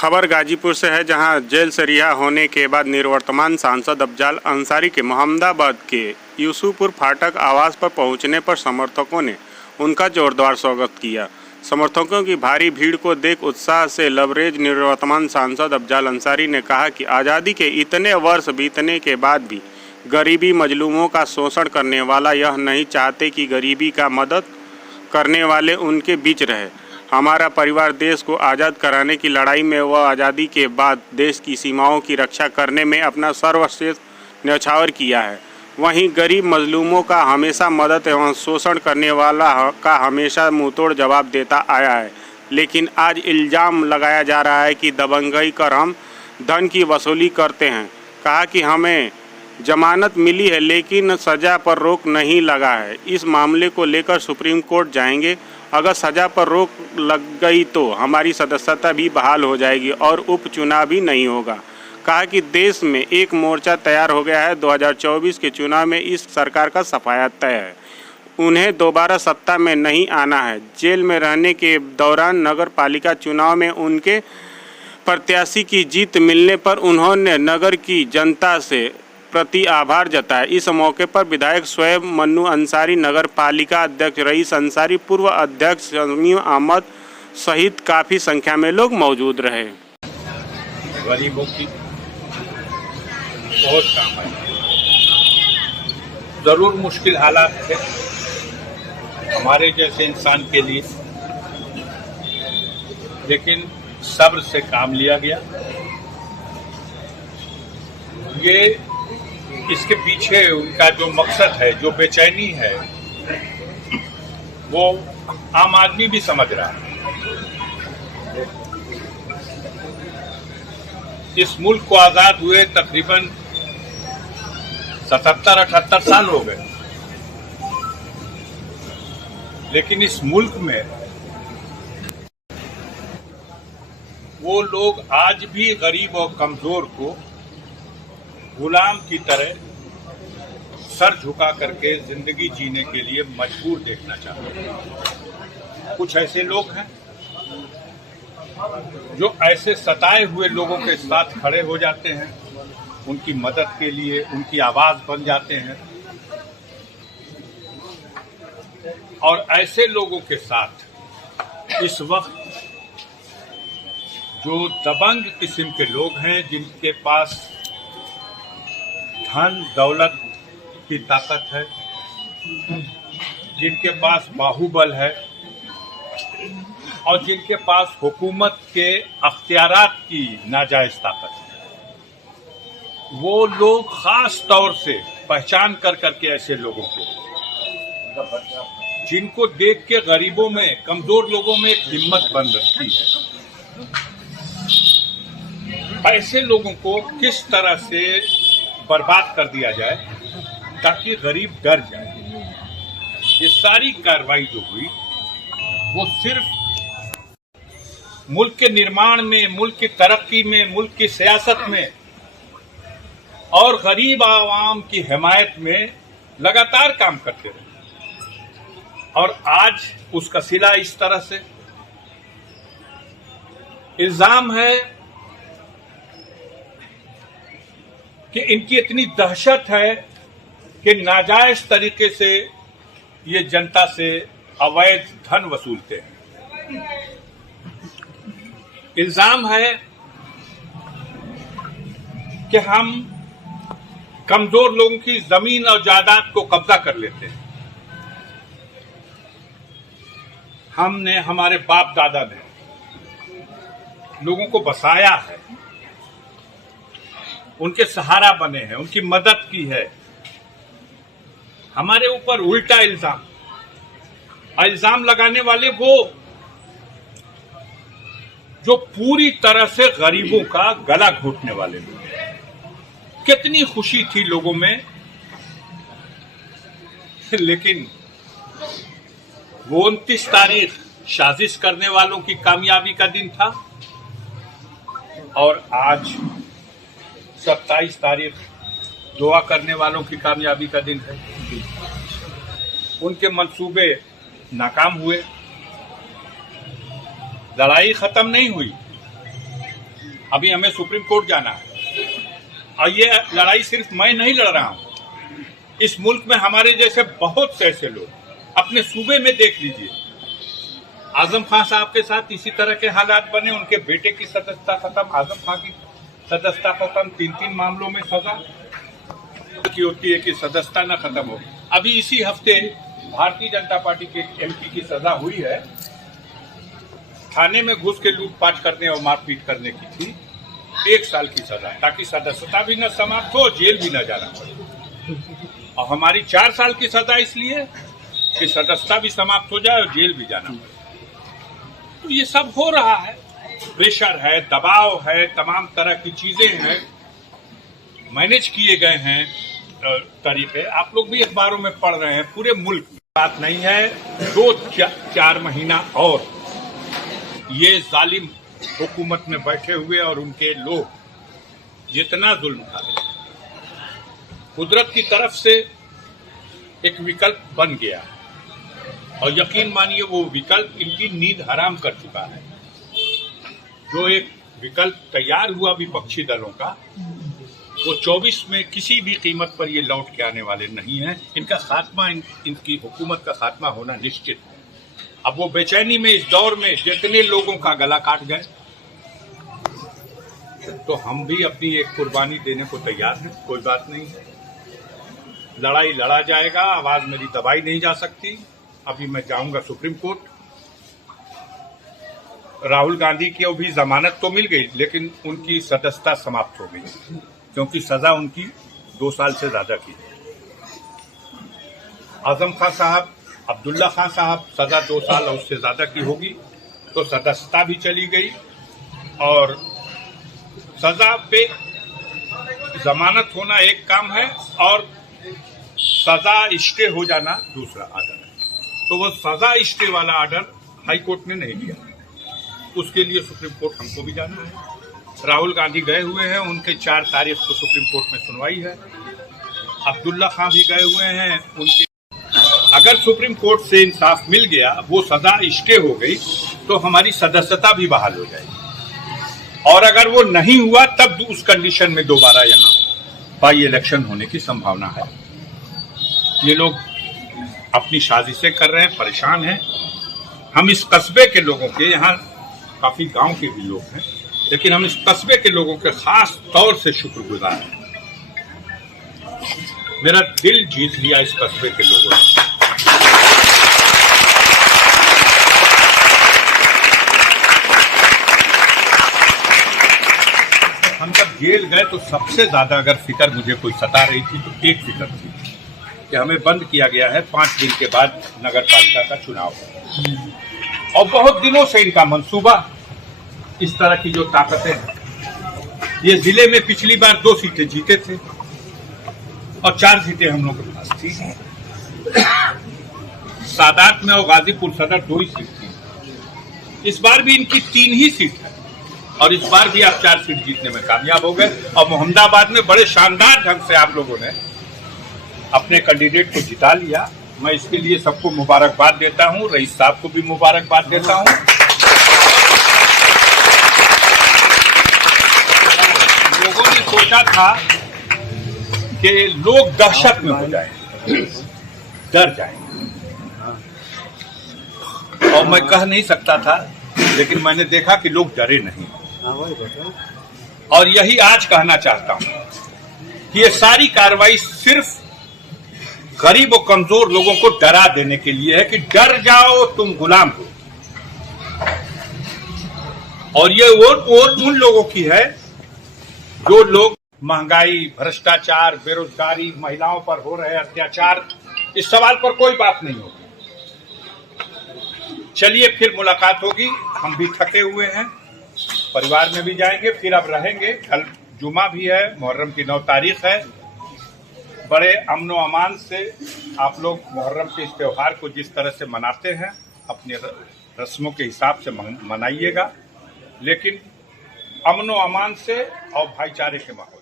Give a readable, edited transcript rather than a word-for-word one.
खबर गाजीपुर से है, जहां जेल से रिहा होने के बाद निवर्तमान सांसद अफजाल अंसारी के मोहम्मदाबाद के यूसुफपुर फाटक आवास पर पहुंचने पर समर्थकों ने उनका जोरदार स्वागत किया। समर्थकों की भारी भीड़ को देख उत्साह से लबरेज निवर्तमान सांसद अफजाल अंसारी ने कहा कि आज़ादी के इतने वर्ष बीतने के बाद भी गरीबी मजलूमों का शोषण करने वाला यह नहीं चाहते कि गरीबी का मदद करने वाले उनके बीच रहे। हमारा परिवार देश को आज़ाद कराने की लड़ाई में व आज़ादी के बाद देश की सीमाओं की रक्षा करने में अपना सर्वश्रेष्ठ न्यौछावर किया है। वहीं गरीब मजलूमों का हमेशा मदद एवं शोषण करने वाला का हमेशा मुंहतोड़ जवाब देता आया है। लेकिन आज इल्ज़ाम लगाया जा रहा है कि दबंगई कर हम धन की वसूली करते हैं। कहा कि हमें जमानत मिली है लेकिन सज़ा पर रोक नहीं लगा है। इस मामले को लेकर सुप्रीम कोर्ट जाएंगे। अगर सज़ा पर रोक लग गई तो हमारी सदस्यता भी बहाल हो जाएगी और उपचुनाव भी नहीं होगा। कहा कि देश में एक मोर्चा तैयार हो गया है। 2024 के चुनाव में इस सरकार का सफाया तय है। उन्हें दोबारा सत्ता में नहीं आना है। जेल में रहने के दौरान नगर पालिका चुनाव में उनके प्रत्याशी की जीत मिलने पर उन्होंने नगर की जनता से प्रति आभार जताया। इस मौके पर विधायक शोएब मन्नू अंसारी, नगर पालिका अध्यक्ष रईस अंसारी, पूर्व अध्यक्ष शमीम अहमद सहित काफ़ी संख्या में लोग मौजूद रहे। गरीबों की बहुत काम है। जरूर मुश्किल हालात थे हमारे जैसे इंसान के लिए, लेकिन सब्र से काम लिया गया। ये इसके पीछे उनका जो मकसद है, जो बेचैनी है, वो आम आदमी भी समझ रहा है। इस मुल्क को आजाद हुए तकरीबन 77-78 साल हो गए, लेकिन इस मुल्क में वो लोग आज भी गरीब और कमजोर को गुलाम की तरह सर झुका करके जिंदगी जीने के लिए मजबूर देखना चाहते हैं। कुछ ऐसे लोग हैं जो ऐसे सताए हुए लोगों के साथ खड़े हो जाते हैं, उनकी मदद के लिए उनकी आवाज बन जाते हैं, और ऐसे लोगों के साथ इस वक्त जो दबंग किस्म के लोग हैं, जिनके पास धन दौलत की ताकत है, जिनके पास बाहुबल है और जिनके पास हुकूमत के अख्तियारात की नाजायज ताकत है, वो लोग खास तौर से पहचान कर करके ऐसे लोगों को, जिनको देख के गरीबों में, कमजोर लोगों में एक हिम्मत बन रखी है, ऐसे लोगों को किस तरह से बर्बाद कर दिया जाए ताकि गरीब डर जाए। ये सारी कार्रवाई जो हुई वो सिर्फ मुल्क के निर्माण में, मुल्क की तरक्की में, मुल्क की सियासत में और गरीब आवाम की हिमायत में लगातार काम करते रहे। और आज उसका सिला इस तरह से इल्जाम है कि इनकी इतनी दहशत है कि नाजायज तरीके से ये जनता से अवैध धन वसूलते हैं। इल्जाम है कि हम कमजोर लोगों की जमीन और जायदाद को कब्जा कर लेते हैं। हमने, हमारे बाप दादा ने लोगों को बसाया है, उनके सहारा बने हैं, उनकी मदद की है। हमारे ऊपर उल्टा इल्जाम लगाने वाले वो जो पूरी तरह से गरीबों का गला घोटने वाले लोग। कितनी खुशी थी लोगों में, लेकिन वो 29 तारीख साजिश करने वालों की कामयाबी का दिन था और आज 27 तारीख दुआ करने वालों की कामयाबी का दिन है। उनके मंसूबे नाकाम हुए, लड़ाई खत्म नहीं हुई, अभी हमें सुप्रीम कोर्ट जाना है। और ये लड़ाई सिर्फ मैं नहीं लड़ रहा हूं, इस मुल्क में हमारे जैसे बहुत से ऐसे लोग, अपने सूबे में देख लीजिए, आजम खान साहब के साथ इसी तरह के हालात बने, उनके बेटे की सदस्यता खत्म, आजम खान की सदस्यता खत्म, 3-3 मामलों में सजा की होती है कि सदस्यता न खत्म हो। अभी इसी हफ्ते भारतीय जनता पार्टी के एमपी की सजा हुई है, थाने में घुस के लूटपाट करने और मारपीट करने की थी, 1 साल की सजा, ताकि सदस्यता भी न समाप्त हो, जेल भी न जाना पड़े। और हमारी 4 साल की सजा इसलिए कि सदस्यता भी समाप्त हो जाए और जेल भी जाना पड़े। तो ये सब हो रहा है, प्रेशर है, दबाव है, तमाम तरह की चीजें हैं, मैनेज किए गए हैं तरीके। आप लोग भी अखबारों में पढ़ रहे हैं, पूरे मुल्क में बात नहीं है। 2-4 महीना और ये जालिम हुकूमत में बैठे हुए और उनके लोग जितना जुल्म उठाते, कुदरत की तरफ से एक विकल्प बन गया है और यकीन मानिए वो विकल्प इनकी नींद हराम कर चुका है। जो एक विकल्प तैयार हुआ विपक्षी दलों का, वो 24 में किसी भी कीमत पर ये लौट के आने वाले नहीं हैं। इनका खात्मा, इनकी हुकूमत का खात्मा होना निश्चित है। अब वो बेचैनी में, इस दौर में जितने लोगों का गला काट गए, तो हम भी अपनी एक कुर्बानी देने को तैयार हैं, कोई बात नहीं है। लड़ाई लड़ा जाएगा, आवाज मेरी दबाई नहीं जा सकती। अभी मैं जाऊंगा सुप्रीम कोर्ट। राहुल गांधी की भी जमानत तो मिल गई, लेकिन उनकी सदस्यता समाप्त हो गई, क्योंकि सजा उनकी 2 साल से ज्यादा की। आजम खान साहब, अब्दुल्ला खान साहब, सजा 2 साल और उससे ज्यादा की होगी, तो सदस्यता भी चली गई और सजा पे जमानत होना एक काम है और सजा स्टे हो जाना दूसरा आर्डर है। तो वो सजा स्टे वाला आर्डर हाई कोर्ट ने नहीं दिया, उसके लिए सुप्रीम कोर्ट हमको भी जाना है। राहुल गांधी गए हुए हैं, उनके 4 तारीख को सुप्रीम कोर्ट में सुनवाई है। अब्दुल्ला खान भी गए हुए हैं, उनके अगर सुप्रीम कोर्ट से इंसाफ मिल गया, वो सजा स्टे हो गई, तो हमारी सदस्यता भी बहाल हो जाएगी। और अगर वो नहीं हुआ, तब उस कंडीशन में दोबारा यहाँ बाई इलेक्शन होने की संभावना है। ये लोग अपनी साजिशें कर रहे हैं, परेशान हैं। हम इस कस्बे के लोगों के, यहाँ काफी गांव के भी लोग हैं, लेकिन हम इस कस्बे के लोगों के खास तौर से शुक्रगुजार हैं। मेरा दिल जीत लिया इस कस्बे के लोगों ने। हम जब जेल गए तो सबसे ज्यादा अगर फिक्र मुझे कोई सता रही थी, तो एक फिक्र थी कि हमें बंद किया गया है 5 दिन के बाद नगर पालिका का चुनाव, और बहुत दिनों से इनका मंसूबा, इस तरह की जो ताकतें हैं। ये जिले में पिछली बार 2 सीटें जीते थे और 4 सीटें हम लोग के पास थी। सादात में और गाजीपुर सदर 2 ही सीट थी। इस बार भी इनकी 3 ही सीट है और इस बार भी आप 4 सीट जीतने में कामयाब हो गए। और मोहम्मदाबाद में बड़े शानदार ढंग से आप लोगों ने अपने कैंडिडेट को जिता लिया। मैं इसके लिए सबको मुबारकबाद देता हूं, रईस साहब को भी मुबारकबाद देता हूं। लोगों ने सोचा था कि लोग दहशत में हो जाएंगे, डर जाएंगे, और मैं कह नहीं सकता था, लेकिन मैंने देखा कि लोग डरे नहीं। और यही आज कहना चाहता हूं कि ये सारी कार्रवाई सिर्फ गरीब और कमजोर लोगों को डरा देने के लिए है कि डर जाओ, तुम गुलाम हो। और ये वोट उन लोगों की है जो लोग महंगाई, भ्रष्टाचार, बेरोजगारी, महिलाओं पर हो रहे अत्याचार, इस सवाल पर कोई बात नहीं होगी। चलिए फिर मुलाकात होगी। हम भी थके हुए हैं, परिवार में भी जाएंगे, फिर अब रहेंगे। कल जुमा भी है, मुहर्रम की 9 तारीख है। बड़े अमन व अमान से आप लोग मुहर्रम के इस त्योहार को जिस तरह से मनाते हैं, अपने रस्मों के हिसाब से मनाइएगा, लेकिन अमन व अमान से और भाईचारे के माहौल।